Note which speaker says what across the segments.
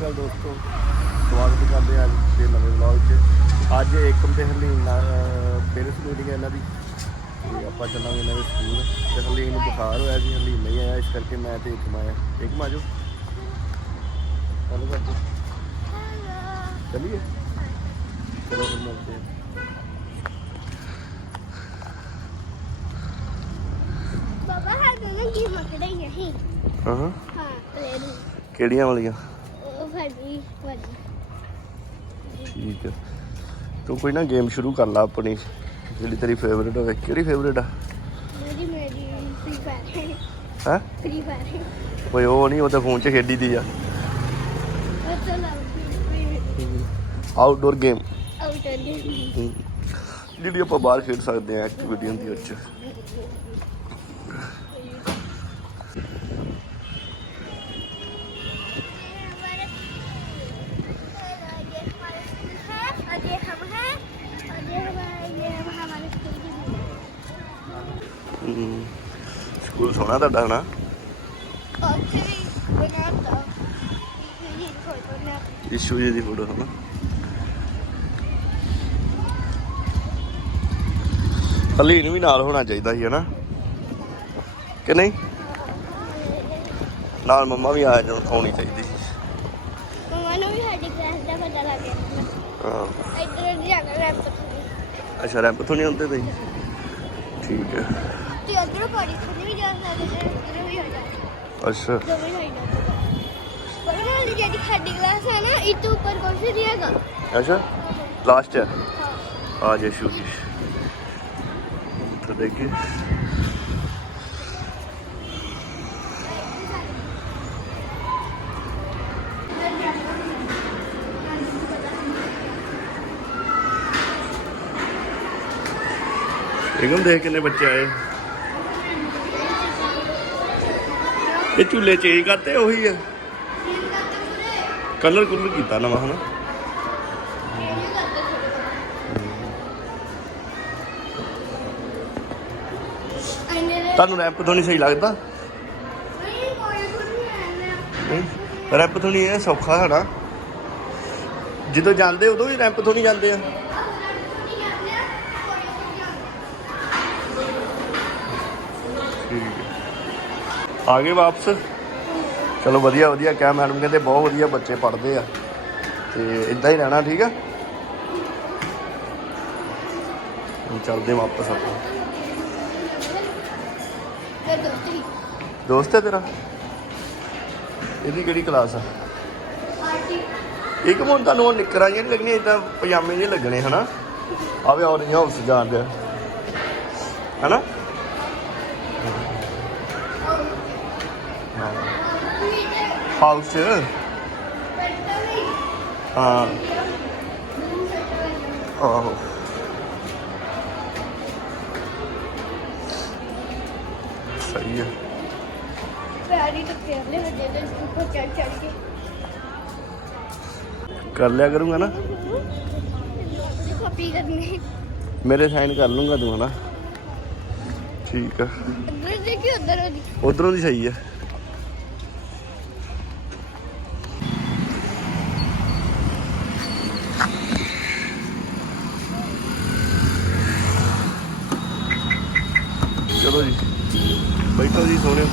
Speaker 1: ਅਕਾਲ ਦੋਸਤੋ ਸਵਾਗਤ ਕਰਦੇ ਹਾਂ ਅੱਜ ਦੇ ਨਵੇਂ ਵਲੌਗ 'ਚ। ਅੱਜ ਏਕਮ ਤੇ ਹਰਲੀਨ ਪੇਰੈਂਟਸ ਮੀਟਿੰਗ ਹੈ ਇਹਨਾਂ ਦੀ। ਤੇ ਆਪਾਂ ਚੱਲਾਂਗੇ ਇਹਨਾਂ ਦੇ ਸਕੂਲ। ਤੇ ਹਰਲੀਨ ਨੂੰ ਬੁਖਾਰ ਹੋਇਆ ਸੀ ਹਰਲੀਨ ਨਹੀਂ ਆਇਆ ਇਸ ਕਰਕੇ ਮੈਂ ਤੇ ਏਕਮ ਆਇਆ। ਏਕਮ ਆਜੋ ਚਲੋ ਕਰਦੇ ਚਲੀਏ? ਚਲੋ ਫਿਰ ਮਿਲਦੇ ਹਾਂ।
Speaker 2: ਬਾਬਾ ਸਾਡੇ ਨਾਲ ਕੀ ਮਕੜੇ ਨਹੀਂ
Speaker 1: ਹਾਂ ਹਾਂ।
Speaker 2: ਹਾਂ
Speaker 1: ਕਿਹੜੀਆਂ ਵਾਲੀਆਂ? ਠੀਕ ਹੈ। ਤੂੰ ਕੋਈ ਨਾ ਗੇਮ ਸ਼ੁਰੂ ਕਰ ਲਾ ਆਪਣੀ। ਜਿਹੜੀ ਤੇਰੀ ਫੇਵਰੇਟ ਹੋਵੇ ਕਿਹੜੀ ਫੇਵਰੇਟ ਆ?
Speaker 2: ਮੇਰੀ ਮੇਰੀ ਫ੍ਰੀ ਫਾਇਰ
Speaker 1: ਹੈ?
Speaker 2: ਫ੍ਰੀ ਫਾਇਰ
Speaker 1: ਓਏ ਉਹ ਨਹੀਂ ਉਹ ਤਾਂ ਫੋਨ 'ਚ ਖੇਡੀ ਦੀ ਆ। ਆਊਟਡੋਰ ਗੇਮ
Speaker 2: ਆਊਟਰ ਗੇਮ
Speaker 1: ਜਿਹੜੀ ਆਪਾਂ ਬਾਹਰ ਖੇਡ ਸਕਦੇ ਆ ਐਕਟੀਵਿਟੀ ਹੁੰਦੀ ਉਹ ਹਮ, ਸਕੂਲ ਸੋਹਣਾ ਤੁਹਾਡਾ ਹਨਾ?
Speaker 2: ਉੱਥੇ ਵੀ ਬਣਾਤਾ। ਇਹ ਫੋਟੋ ਨਾ
Speaker 1: ਇਸ਼ੂ ਜੀ ਦੀ ਫੋਟੋ ਹਨਾ। ਹਲੀਨ ਵੀ ਨਾਲ ਹੋਣਾ ਚਾਹੀਦਾ ਸੀ ਹਨਾ। ਕਿ ਨਹੀਂ? ਨਾਲ ਮੰਮਾ ਵੀ ਆ ਜਾਣ ਆਉਣੀ ਚਾਹੀਦੀ ਸੀ।
Speaker 2: ਮਮਾ ਨੂੰ ਵੀ ਸਾਡੀ ਕਲਾਸ ਦਾ ਪਤਾ ਲੱਗ ਗਿਆ।
Speaker 1: ਹਾਂ।
Speaker 2: ਇੱਧਰ ਜਾਣਾ ਰੈਂਪ ਤੇ।
Speaker 1: ਅੱਛਾ ਰੈਂਪ ਤੋਂ ਨਹੀਂ ਆਉਂਦੇ ਤੁਸੀਂ? ਠੀਕ ਹੈ।
Speaker 2: ਤੇ ਇੱਧਰ ਪੜੀ ਖੁਦ ਵੀ ਜਾ ਸਕਦੇ ਤੇ ਇੱਧਰ ਵੀ ਹੋ ਜਾ
Speaker 1: ਅੱਛਾ।
Speaker 2: ਦੋਵੇਂ ਸਾਈਡਾਂ ਤੋਂ ਪਰ ਨਾ ਜਿਹੜੀ ਸਾਡੀ ਕਲਾਸ ਹੈ ਨਾ ਇਹ ਤੋਂ ਉੱਪਰ ਕੁਛ ਨਹੀਂ ਹੈਗਾ।
Speaker 1: ਅੱਛਾ। ਲਾਸਟ ਹੈ
Speaker 2: ਹਾਂ।
Speaker 1: ਆ ਜੇ ਸ਼ੂ ਜੀ। ਤਾਂ ਦੇਖੀ ਇਹਨੂੰ ਦੇਖ ਕਿੰਨੇ ਬੱਚੇ ਆਏ? ਇਹ ਝੂਲੇ ਚੇਂਜ ਕਰਤੇ ਉਹੀ ਆ। ਕਲਰ ਕੁਲਰ ਕੀਤਾ ਨਵਾਂ ਹਨਾ? ਤੁਹਾਨੂੰ ਰੈਂਪ ਤੋਂ ਨਹੀਂ ਸਹੀ ਲੱਗਦਾ? ਰੈਂਪ ਤੋਂ ਨਹੀਂ ਇਹ ਸੌਖਾ ਹੈ ਨਾ ਜਦੋਂ ਜਾਂਦੇ ਉਦੋਂ ਵੀ ਰੈਂਪ ਤੋਂ ਨਹੀਂ ਜਾਂਦੇ ਆ ਠੀਕ ਹੈ ਆ ਗਏ ਵਾਪਸ। ਚਲੋ ਵਧੀਆ ਵਧੀਆ ਕਿਆ ਮੈਡਮ ਕਹਿੰਦੇ ਬਹੁਤ ਵਧੀਆ ਬੱਚੇ ਪੜ੍ਹਦੇ ਆ। ਤੇ ਇਦਾਂ ਹੀ ਰਹਿਣਾ, ਠੀਕ ਆ? ਹੁਣ ਵਾਪਸ ਆਪਾਂ। ਦੋਸਤ ਹੈ ਤੇਰਾ? ਇਹਦੀ ਕਿਹੜੀ ਕਲਾਸ ਆ? ਇੱਕ ਮੋਂ ਤੁਹਾਨੂੰ ਉਹ ਨਿਕਰਾਂ ਜਿਹੀਆਂ ਨਹੀਂ ਲੱਗਣੀਆਂ ਇਦਾਂ ਪਜਾਮੇ ਜਿਹੇ ਲੱਗਣੇ, ਹਨਾ? ਆਵੇ ਔਰੇਂਜ ਹਾਊਸ ਜਾਣ ਦਿਆ। ਹਨਾ? ਹਾਊਸ ਚ ਹਾਂ ਆਹੋ ਸਹੀ ਹੈ
Speaker 2: ਪਿਆਰੀ ਤਾਂ ਪਿਆਰੇ ਵੱਡੇ ਦੇ ਉੱਪਰ ਚੜ ਚੜ ਕੇ
Speaker 1: ਕਰ ਲਿਆ ਕਰੂੰਗਾ ਨਾ
Speaker 2: ਕਾਪੀ ਕਰਨੀ
Speaker 1: ਮੇਰੇ ਸਾਈਨ ਕਰ ਲੂੰਗਾ ਤੂੰ ਹਨਾ ਠੀਕ ਆ
Speaker 2: ਇੱਧਰ ਦੇਖੀ ਉੱਧਰ ਉਹਦੀ
Speaker 1: ਉਧਰੋਂ ਦੀ ਸਹੀ ਹੈ ਚਲੋ ਜੀ ਬੈਠੋ ਜੀ ਸੋਹਣੇ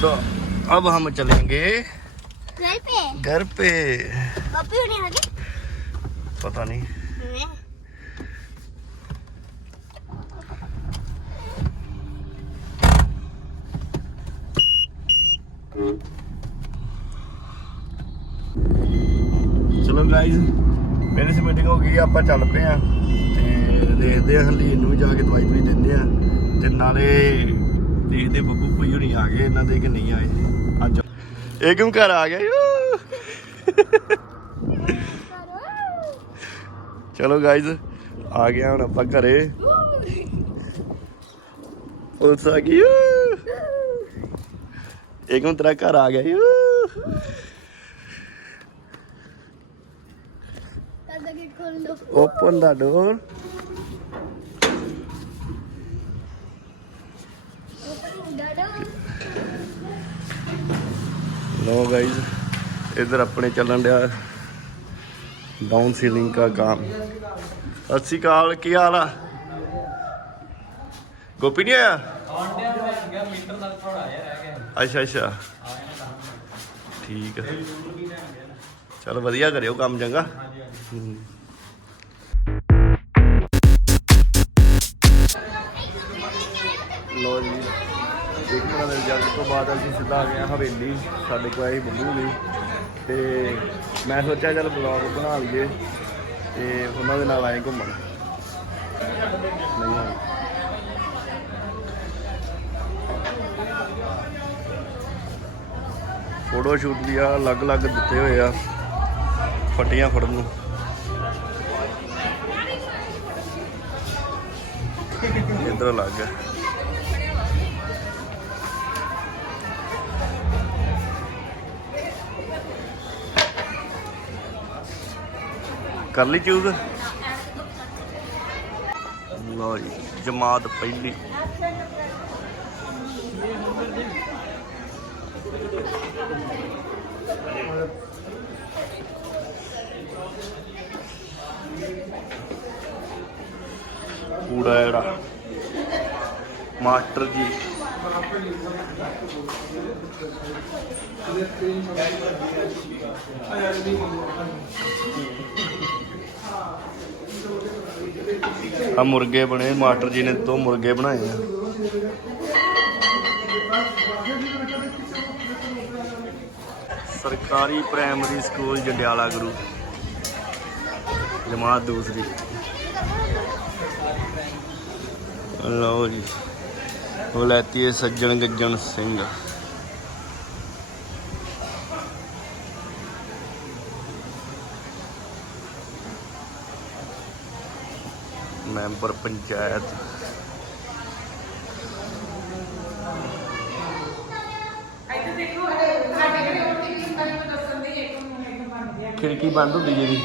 Speaker 1: तो अब हम चलेंगे
Speaker 2: घर पे
Speaker 1: घर पे
Speaker 2: पापी होने आगे
Speaker 1: पता नहीं ਚਲੋ ਗਾਇਜ਼ ਮੇਰੇ ਸੇ ਮੀਟਿੰਗ ਹੋ ਗਈ ਆ, ਆਪਾਂ ਚੱਲ ਪਏ ਆ ਤੇ ਦੇਖਦੇ ਆ ਹਲੀਨ ਨੂੰ ਵੀ ਜਾ ਕੇ ਦਵਾਈ ਦਵਾਈ ਦਿੰਦੇ ਆ ਤੇ ਨਾਲੇ ਦੇਖਦੇ ਬੱਬੂ ਭੂਈ ਹੁਣੀ ਆ ਗਏ ਇਹਨਾਂ ਦੇ ਕਿ ਨਹੀਂ ਆਏ ਅੱਜ ਏਕਮ ਘਰ ਆ ਗਿਆ ਚਲੋ ਗਾਇਜ਼ ਆ ਗਿਆ ਹੁਣ ਆਪਾਂ ਘਰੇ ਪੁਲਿਸ ਆ ਯੂ। ਏਕਮ ਤੇਰਾ ਘਰ ਆ ਗਿਆ ਯੂ।
Speaker 2: ਦਾਦਾ ਗੇਟ ਖੋਲ ਦੋ
Speaker 1: ਓਪਨ ਦਾ ਡੋਰ ਲੋ ਗਾਇਸ ਇਧਰ ਆਪਣੇ ਚੱਲਣ ਡਿਆ ਡਾਊਨ ਸੀਲਿੰਗ ਦਾ ਕੰਮ। ਅੱਸੀ ਕਾਲ ਕੀ ਹਾਲ ਆ? ਗੋਪੀ ਨਹੀਂ ਆਇਆ? ਅੱਛਾ ਅੱਛਾ। ਠੀਕ ਆ। ਚਲ ਵਧੀਆ ਕਰਿਓ ਕੰਮ ਚੰਗਾ। ਲੋ ਜੀ। ਇੱਕ ਮਹੀਨਾ ਦੇ ਜੰਗ ਤੋਂ ਬਾਅਦ ਅਸੀਂ ਸਿੱਧਾ ਆ ਗਏ ਹਾਂ ਹਵੇਲੀ, ਸਾਡੇ ਕੋਲ ਆਈ ਬੰਬੂ ਵੀ ਤੇ ਮੈਂ ਸੋਚਿਆ ਚੱਲ ਬਲੌਗ ਬਣਾ ਲਈਏ ਤੇ ਉਹਨਾਂ ਦੇ ਨਾਲ ਆਏ ਘੁੰਮਣ। ਨਹੀਂ ਆਏ ਫੋਟੋ ਸ਼ੂਟ ਵੀ ਆ, ਅਲੱਗ-ਅਲੱਗ ਦਿੱਤੇ ਹੋਏ ਆ, ਫੱਟੀਆਂ ਫੜਨ ਨੂੰ। ਇਧਰ ਲੱਗ ਗਿਆ ਕਰ ਲਈ ਚੂਜ਼ ਲਓ ਜੀ ਜਮਾਤ ਪਹਿਲੀ। ਕੂੜਾ ਜਿਹੜਾ। ਮਾਸਟਰ ਜੀ। ਆ ਮੁਰਗੇ ਬਣੇ, ਮਾਸਟਰ ਜੀ ਨੇ ਦੋ ਮੁਰਗੇ ਬਣਾਏ ਆ। ਸਰਕਾਰੀ ਪ੍ਰਾਇਮਰੀ ਸਕੂਲ, ਜੰਡਿਆਲਾ ਗੁਰੂ। ਜਮਾਤ ਦੂਸਰੀ। ਲਓ ਜੀ, ਉਹ ਲੈਤੀ ਹੈ ਸੱਜਣ ਗੱਜਣ ਸਿੰਘ।
Speaker 3: ਬਣ ਗਿਆ
Speaker 1: ਖਿੜਕੀ ਬੰਦ ਹੁੰਦੀ ਜਿਹੜੀ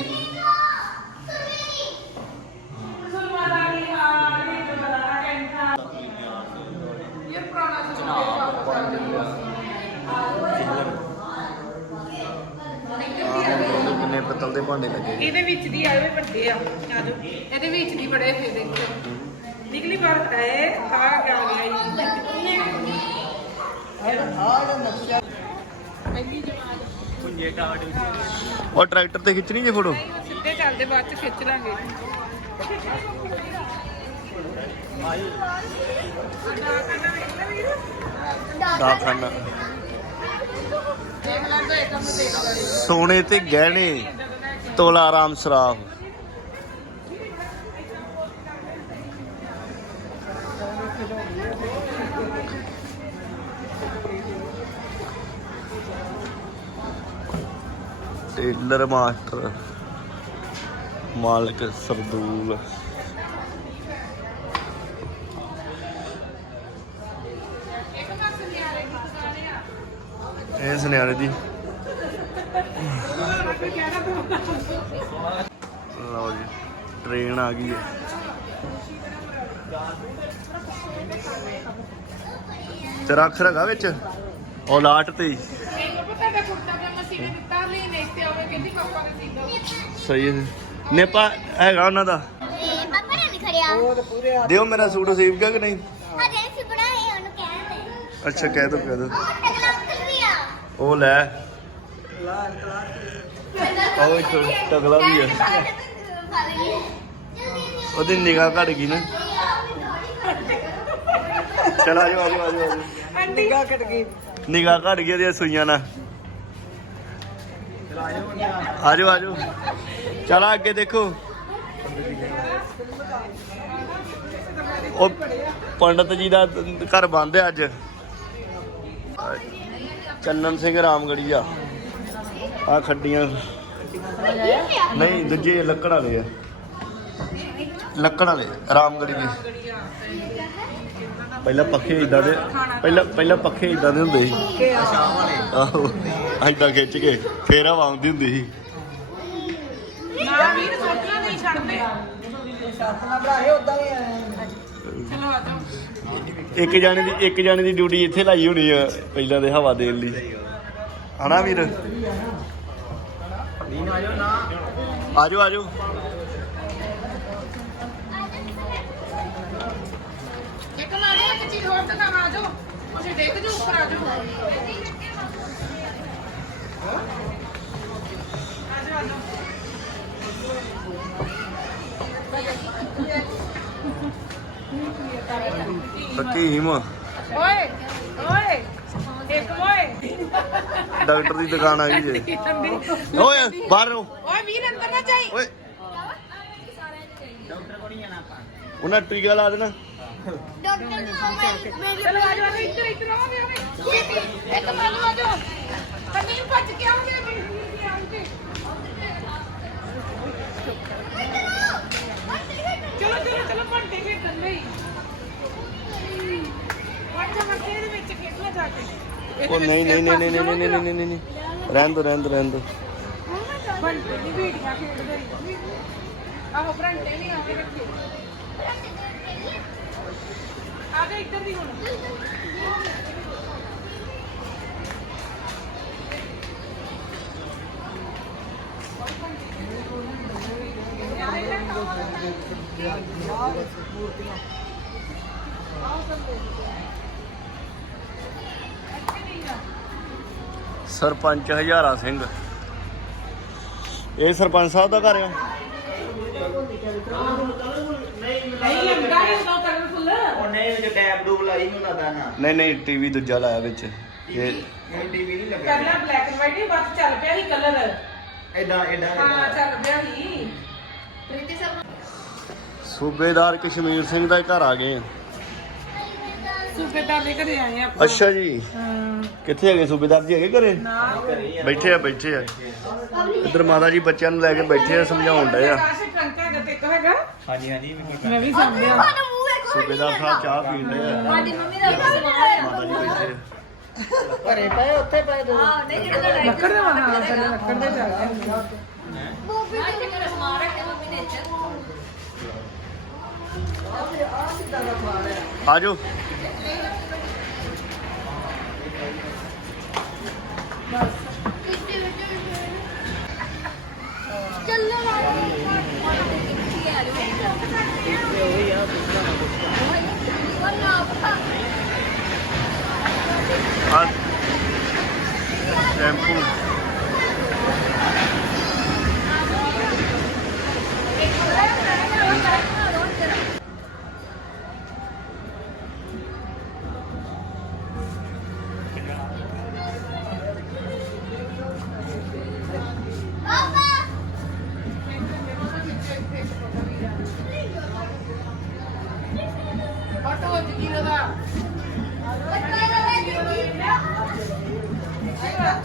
Speaker 3: ਮੁਸਲਮਾਨਾਂ ਦੀ ਹਾਰ ਵਿੱਚ ਬੜਾ ਕੈਂਠਾ ਇਹ ਪੁਰਾਣਾ
Speaker 1: ਆਹ ਕਿੰਨੇ ਪਿੱਤਲ ਦੇ ਭਾਂਡੇ ਲੱਗੇ
Speaker 3: ਇਹਦੇ ਵਿੱਚ ਦੀ ਆਵੇ ਵੱਡੇ ਆ ਆਜੋ ਇਹਦੇ ਵਿੱਚ ਦੀ ਬੜੇ ਫੇ ਦੇਖੋ ਨਿਕਲੀ ਬਾਹਰ। ਹੈ ਆ ਗਿਆ ਗਿਆ ਪਹਿਲੀ ਜਮਾਤ
Speaker 1: ਉਹ ਟਰੈਕਟਰ ਤੇ ਖਿੱਚਣੀ ਜੇ ਫੋਟੋ?
Speaker 3: ਸਿੱਧੇ ਚੱਲਦੇ ਬਾਅਦ ਚ ਖਿੱਚ ਲਾਂਗੇ।
Speaker 1: ਡਾਕਖਾਨਾ
Speaker 3: ਦੇਖ ਲੈਂਦਾ ਇੱਕ ਨੂੰ ਦੇਖ ਲੈਂਦਾ
Speaker 1: ਸੋਨੇ ਤੇ ਗਹਿਣੇ। ਤੋਲਾ ਰਾਮ ਸਰਾਫ ਟੇਲਰ ਮਾਸਟਰ ਮਾਲਕ ਸਰਦੂਲ। ਇਹ ਸੁਨਿਆਰੇ ਦੀ। ਲਓ ਜੀ ਟ੍ਰੇਨ ਆ ਗਈ ਹੈ। ਤੇ ਰੱਖ ਰਗਾ ਵਿੱਚ? ਉਹ ਲਾਟ ਤੇ ਹੀ। ਸਹੀ ਹੈ ਨੇਪਾ ਹੈਗਾ ਉਹਨਾਂ ਦਾ।
Speaker 2: ਪਾਪਾ ਨੇ ਵੀ ਖੜਿਆ
Speaker 1: ਦਿਓ ਮੇਰਾ ਸੂਟ ਸੀਵ ਕਿ ਨਹੀਂ?
Speaker 2: ਅਜੇ ਸੀ ਬਣਾਏ ਉਹਨੂੰ ਕਹਿੰਦੇ
Speaker 1: ਅੱਛਾ ਕਹਿ ਦੋ ਕਹਿ ਦੋ।
Speaker 2: ਉਹ ਆ।
Speaker 1: ਉਹ ਵੀ ਹੈ ਉਹਦੀ ਨਿਗਾਹ ਘਟ ਗਈ ਨਾ। ਚਲ ਆਜੋ ਆਜੋ ਆਜੋ
Speaker 3: ਗਾ ਕੱਟ ਗਈ।
Speaker 1: ਨਿਗਾਹ ਘਟ ਗਈ ਉਹਦੀਆਂ ਸੂਈਆਂ ਨਾਲ। ਆਜੋ ਆਜੋ ਚਲ ਅੱਗੇ ਦੇਖੋ। ਉਹ ਪੰਡਤ ਜੀ ਦਾ ਘਰ ਬੰਦ ਹੈ ਅੱਜ। ਚੰਨਨ ਸਿੰਘ ਰਾਮਗੜੀ ਆ ਖੱਡੀਆਂ। ਨਹੀਂ, ਦੂਜੇ ਲੱਕੜ ਵਾਲੇ ਆ। ਲੱਕੜ ਵਾਲੇ ਰਾਮਗੜੀ ਦੇ। ਪਹਿਲਾਂ ਪੱਖੇ ਇਦਾਂ ਦੇ, ਪਹਿਲਾਂ ਪਹਿਲਾਂ ਪੱਖੇ ਇਦਾਂ ਦੇ ਹੁੰਦੇ ਸੀ। ਆਹੋ ਐਦਾਂ ਖਿੱਚ ਕੇ, ਫੇਰ ਹਵਾ ਆਉਂਦੀ ਹੁੰਦੀ ਸੀ।
Speaker 3: ਨਾ ਵੀਰ ਸੋਚਣਾ ਨਹੀਂ ਛੱਡਦੇ
Speaker 1: ਇੱਕ ਜਾਣੇ ਦੀ, ਇੱਕ ਜਾਣੇ ਦੀ ਡਿਊਟੀ ਇੱਥੇ ਲਾਈ ਹੋਣੀ ਆ, ਪਹਿਲਾਂ ਦੇ ਹਵਾ ਦੇਣ ਲਈ। ਹਣਾ ਵੀਰ? ਆਜੋ ਆਜੋ।
Speaker 3: ਇੱਕ ਮਾੜੇ ਇੱਕ ਚੀਜ਼ ਹੋਰ ਦਿਖਾਵਾਂ ਆ ਜਾਓ ਤੁਸੀਂ ਦੇਖ ਜੋ ਉੱਪਰ ਆ ਜਾਓ
Speaker 1: ਹਕੀਮ
Speaker 3: ਓਏ ਓਏ। ਇੱਕ ਓਏ
Speaker 1: ਡਾਕਟਰ ਦੀ ਦੁਕਾਨ ਆ ਗਈ ਜੇ। ਓਏ ਬਾਹਰੋਂ
Speaker 3: ਓਏ ਵੀਰ ਅੰਦਰ ਨਾ ਜਾਈ।
Speaker 1: ਓਏ। ਉਹਨਾਂ ਟੀਕਾ ਲਾ ਦੇਣਾ।
Speaker 2: ਡਾਕਟਰ ਦੀ ਮੇਰੀ
Speaker 3: ਚਲੋ ਆ ਜਾਓ ਇੱਧਰ ਇੱਧਰ ਆਓਗੇ ਆਓਗੇ ਇੱਕ ਮੈਨੂੰ ਆ ਜਾਓ। ਕੰਨੀ ਭੱਜ ਕੇ ਆਓਗੇ ਵੀ ਆਓਗੇ ਚਲੋ ਚਲੋ ਚਲੋ ਭੰਡੇ ਖੇਡਣ ਲਈ। ਵਾਟਾ ਮੱਕੇ ਦੇ ਵਿੱਚ ਖੇਡਣਾ ਜਾ ਕੇ।
Speaker 1: ਉਹ ਨਹੀਂ ਨਹੀਂ ਨਹੀਂ ਨਹੀਂ ਨਹੀਂ ਨਹੀਂ ਨਹੀਂ ਨਹੀਂ ਨਹੀਂ ਰਹਿਣ ਦੋ ਰਹਿਣ ਦੋ ਰਹਿਣ ਦੋ।
Speaker 3: ਭੰਡੇ ਦੀ ਵੀਡੀਆਂ ਖੇਡਦੇ ਨੇ ਆਹੋ ਭੰਡੇ ਨਹੀਂ ਆਵੇ ਰੱਖੇ। ਆ ਜਾ ਇੱਧਰ ਦੀ ਹੁਣ।
Speaker 1: ਸਰਪੰਚ ਹਜ਼ਾਰਾ ਸਿੰਘ। ਇਹ ਸਰਪੰਚ ਸਾਹਿਬ ਦਾ ਘਰ ਆ?
Speaker 3: ਨਹੀਂ ਲੰਗਾ ਹੀ ਉਦੋਂ ਕਲਰਫੁੱਲ
Speaker 4: ਉਹਨੇ ਜੋ ਟੈਬ ਡੂਬ ਲਾਈ ਹੁੰਦਾ ਦਾ ਨਾ
Speaker 1: ਨਹੀਂ ਨਹੀਂ ਟੀਵੀ ਦੂਜਾ ਲਾਇਆ ਵਿੱਚ। ਇਹ
Speaker 4: ਹੁਣ ਟੀਵੀ ਨਹੀਂ ਲੱਗਾ
Speaker 3: ਪਹਿਲਾਂ ਬਲੈਕ ਐਂਡ ਵਾਈਟ ਹੀ ਬਾਅਦ 'ਚ ਚੱਲ ਪਿਆ ਸੀ ਕਲਰ
Speaker 4: ਐਦਾਂ ਐਦਾਂ
Speaker 3: ਹਾਂ ਚੱਲ ਪਿਆ ਸੀ।
Speaker 1: ਸੂਬੇਦਾਰ ਕਸ਼ਮੀਰ ਸਿੰਘ ਦਾ ਘਰ ਆ ਗਏ। ਆ।
Speaker 3: ਸੂਬੇਦਾਰ ਦੇ ਘਰੇ ਆਏ ਆਪਾਂ।
Speaker 1: ਅੱਛਾ ਜੀ।
Speaker 3: ਹਾਂ।
Speaker 1: ਕਿੱਥੇ ਹੈਗੇ ਸੂਬੇਦਾਰ ਜੀ? ਹੈਗੇ ਘਰੇ?
Speaker 3: ਨਾ
Speaker 1: ਬੈਠੇ ਆ ਬੈਠੇ ਆ। ਇੱਧਰ ਮਾਤਾ ਜੀ ਬੱਚਿਆਂ ਨੂੰ ਲੈ ਕੇ ਬੈਠੇ ਆ ਸਮਝਾਉਣ ਡਏ ਆ।
Speaker 3: ਕਾਸ਼ ਟਰੰਕ ਹੈਗਾ ਤੇ ਇੱਕ ਹੈਗਾ।
Speaker 4: ਹਾਂਜੀ ਹਾਂਜੀ ਮੈਂ
Speaker 3: ਮੈਂ ਵੀ ਸਮਝਿਆ।
Speaker 2: ਮੂੰਹ ਵੇਖੋ
Speaker 1: ਸੂਬੇਦਾਰ ਸਾਹਿਬ ਚਾਹ ਪੀਣ ਡਏ ਆ।
Speaker 5: ਸਾਡੀ ਮੰਮੀ ਦਾ ਸਮਾਨ
Speaker 1: ਮਾਤਾ ਜੀ ਬੈਠੇ ਆ।
Speaker 4: ਘਰੇ ਪਏ ਉੱਥੇ ਪਏ ਦੋ।
Speaker 5: ਹਾਂ ਨਹੀਂ ਜਿਹੜਾ ਤੁਹਾਡਾ
Speaker 3: ਲੱਕੜ ਦਾ ਹਾਂ ਚੱਲ ਲੱਕੜ ਦੇ ਚੱਲ ਗਿਆ
Speaker 2: ਬੋਬੀ
Speaker 5: ਹਾਂ ਇੱਥੇ ਮੇਰਾ ਸਮਾਨ ਰੱਖਿਆ ਮੰਮੀ ਨੇ ਇੱਥੇ?
Speaker 1: ਆਜੋ
Speaker 2: ਚੱਲੋ
Speaker 1: ਆ ਟੈਂਪੂ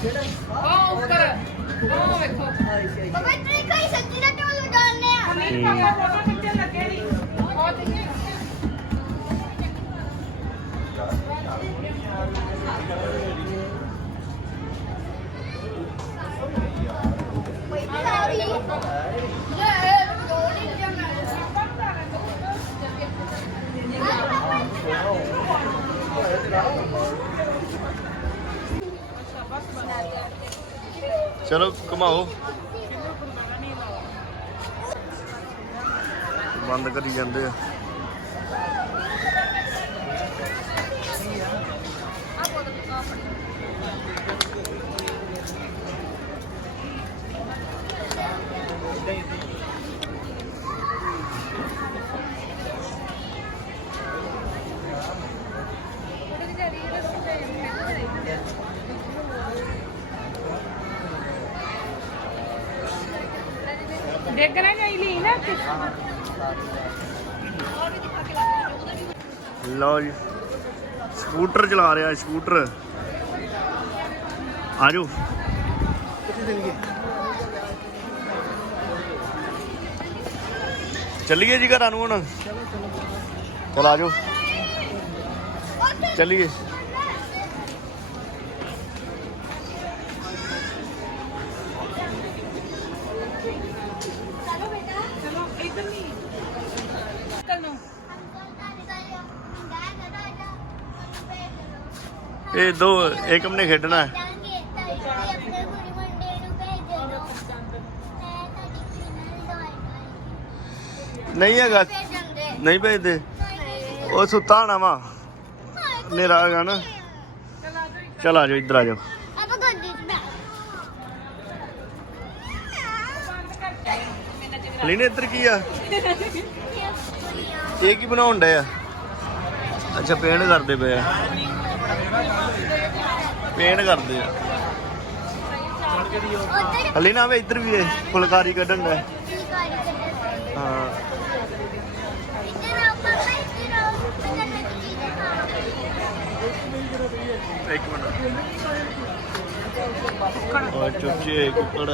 Speaker 2: Thank you.
Speaker 1: ਚਲੋ ਘੁਮਾਓ। ਬੰਦ ਕਰੀ ਜਾਂਦੇ ਆ।
Speaker 3: ਦੇਖਣਾ ਚਾਹੀਦੀ ਨਾ
Speaker 1: ਲਓ ਜੀ। ਸਕੂਟਰ ਚਲਾ ਰਿਹਾ, ਸਕੂਟਰ। ਆਜੋ। ਚੱਲੀਏ ਜੀ ਘਰਾਂ ਨੂੰ ਹੁਣ। ਚਲ ਆਜੋ। ਚੱਲੀਏ। ਇਹ ਦੋ, ਇੱਕ ਨੇ ਖੇਡਣਾ ਨਹੀਂ ਹੈਗਾ। ਨਹੀਂ ਭੇਜਦੇ। ਉਹ ਸੁੱਤਾ ਹੋਣਾ ਵਾ। ਨੇਰਾ ਹੈਗਾ ਨਾ। ਚਲ ਆ ਜਾਓ, ਇੱਧਰ ਆ ਜਾਓ। ਲੈਣੇ ਇੱਧਰ ਕੀ ਆ? ਇਹ ਕੀ ਬਣਾਉਣ ਡਿਆ ਅੱਛਾ ਪੇਂਟ ਕਰਦੇ ਪਏ ਆ। ਪੇਂਟ ਕਰਦੇ ਆ। ਹਲੇ ਨਾ ਵੇ ਇੱਧਰ ਵੀ ਇਹ ਫੁਲਕਾਰੀ ਕੱਢਣ ਦਾ। ਹਾਂ। ਇੱਕ ਮਿੰਟ। ਉਹ ਚੁੱਚੇ ਕੁੱਕੜ।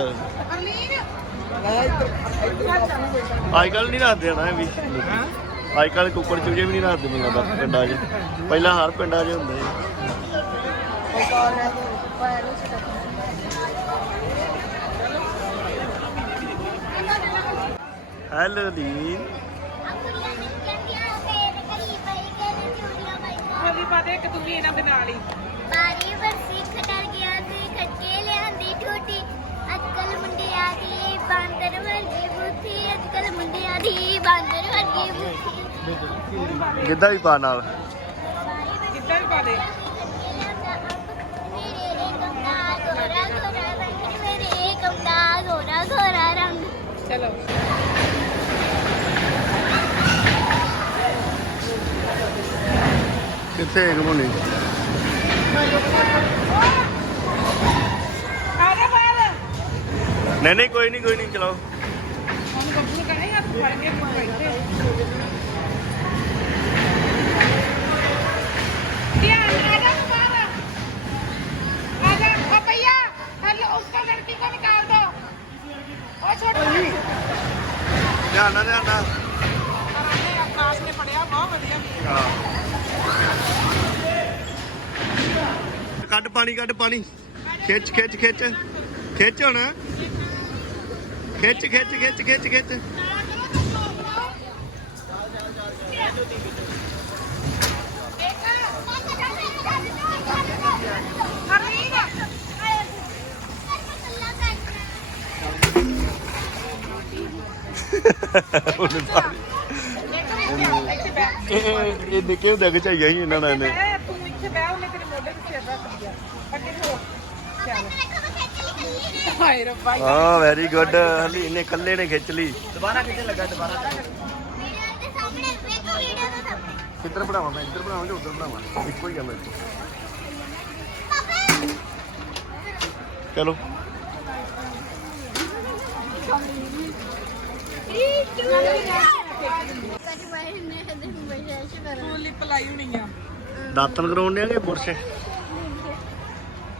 Speaker 1: ਅੱਜ ਕੱਲ ਨਹੀਂ ਰੱਖਦੇ ਨਾ ਇਹ ਵੀ। ਅੱਜ ਕੱਲ ਕੁੱਕੜ ਚੂਜੇ ਵੀ ਨਹੀਂ ਰੱਖਦੇ ਮੈਨੂੰ ਲੱਗਦਾ ਪਿੰਡਾਂ 'ਚ। ਪਹਿਲਾਂ ਹਰ ਪਿੰਡਾਂ 'ਚ ਹੁੰਦੇ ਸੀ। ਹੈਲੋ ਲੀਨ
Speaker 3: ਹੋਲੀ ਪਾ ਦੇ ਇੱਕ ਤੂੰ ਵੀ ਇਹਨਾਂ ਦੇ ਨਾਲ ਹੀ
Speaker 2: ਬਾਰੀ ਵਰਸੀ ਖਟਰ ਗਿਆ ਸੀ ਖੱਟੇ ਲਿਆਂਦੀ ਅੱਜਕੱਲ ਮੁੰਡਿਆਂ ਦੀ ਬਾਂਦਰ ਵਰਗੀ ਬੁੱਧੀ ਅੱਜਕੱਲ ਮੁੰਡਿਆਂ ਦੀ ਬਾਂਦਰ ਵਰਗੀ ਬੁੱਧੀ।
Speaker 1: ਗਿੱਧਾ ਵੀ ਪਾ ਨਾਲ।
Speaker 3: ਕਿੱਦਾਂ ਵੀ ਪਾ ਦੇ।
Speaker 2: ਗੋਰਾ ਗੋਰਾ ਰੰਗ
Speaker 3: ਚਲੋ।
Speaker 1: ਕਿੱਥੇ
Speaker 3: ਬਾਹਰ
Speaker 1: ਨਹੀਂ ਨਹੀਂ ਕੋਈ ਨਹੀਂ ਕੋਈ ਨਹੀਂ ਚਲਾਓ। ਕੱਢ ਪਾਣੀ ਕੱਢ ਪਾਣੀ। ਖਿੱਚ ਖਿੱਚ ਖਿੱਚ। ਖਿੱਚ ਹੁਣ। ਖਿੱਚ ਖਿੱਚ ਖਿੱਚ ਖਿੱਚ ਖਿੱਚ। ਉਹਨੇ ਪਾਣੀ ਇਹ ਇਹ ਨਿੱਕੇ ਹੁੰਦੇ ਕਿ ਚਾਹੀਏ ਸੀ ਇਹਨਾਂ ਨਾਲ ਨੇ
Speaker 3: ਤੂੰ ਇੱਥੇ ਬਹਿ, ਉਹਨੇ ਤੇਰੇ ਮੋਢੇ ਤੇ ਸਿਰ ਰੱਖ ਦਿਆ ਅੱਗੇ ਹੋ ਹਾਏ ਰੱਬਾ
Speaker 1: ਹਾਂ ਵੈਰੀ ਗੁੱਡ ਹਲੀ ਇਹਨੇ ਇਕੱਲੇ ਨੇ ਖਿੱਚ ਲਈ।
Speaker 4: ਦੁਬਾਰਾ ਕਿੱਥੇ ਲੱਗਾ ਦੁਬਾਰਾ?
Speaker 1: ਕਿੱਧਰ ਬਣਾਵਾਂ ਮੈਂ? ਇੱਧਰ ਬਣਾਵਾਂ ਜਾਂ ਉੱਧਰ ਬਣਾਵਾਂ? ਇੱਕੋ ਹੀ ਮੇਰੇ ਕੋਲ ਚਲੋ।
Speaker 3: ਤੂੰ ਲਿਪ ਲਾਈ ਹੋਣੀ ਆ।
Speaker 1: ਦਾਤਨ ਕਰਾਉਣ ਦੇ ਆਗੇ ਬੁਰਸ਼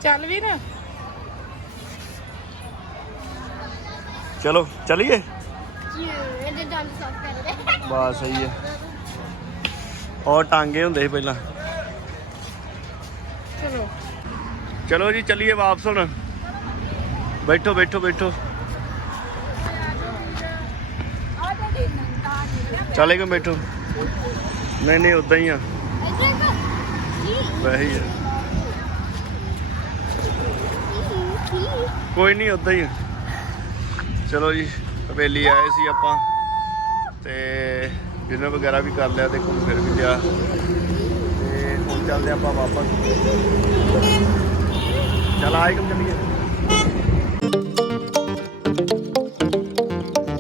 Speaker 3: ਚੱਲ ਵੀ ਨਾ
Speaker 1: ਚਲੋ ਚਲੀਏ?
Speaker 2: ਇਹਦੇ ਦੰਦ ਸਾਫ਼
Speaker 1: ਬਸ ਸਹੀ ਹੈ। ਔਰ ਟਾਂਗੇ ਹੁੰਦੇ ਸੀ ਪਹਿਲਾਂ।
Speaker 3: ਚਲੋ।
Speaker 1: ਚਲੋ ਜੀ ਚੱਲੀਏ ਵਾਪਸ ਹੁਣ। ਬੈਠੋ ਬੈਠੋ ਬੈਠੋ। ਚਲੇ ਗਏ ਬੈਠੋ। ਨਹੀਂ ਨਹੀਂ ਉਦਾਂ ਹੀ ਆ। ਵੈਸੇ ਹੀ ਕੋਈ ਨਹੀਂ ਉਦਾਂ ਹੀ ਆ। ਚਲੋ ਜੀ, ਹਵੇਲੀ ਆਏ ਸੀ ਆਪਾਂ ਤੇ ਡਿਨਰ ਵਗੈਰਾ ਵੀ ਕਰ ਲਿਆ ਤੇ ਘੁੰਮ ਫਿਰ ਵੀ ਗਿਆ ਤੇ ਹੁਣ ਚੱਲਦੇ ਆਪਾਂ ਵਾਪਸ। ਚਲ ਆਏ ਕੰਮ ਚੱਲੀਏ।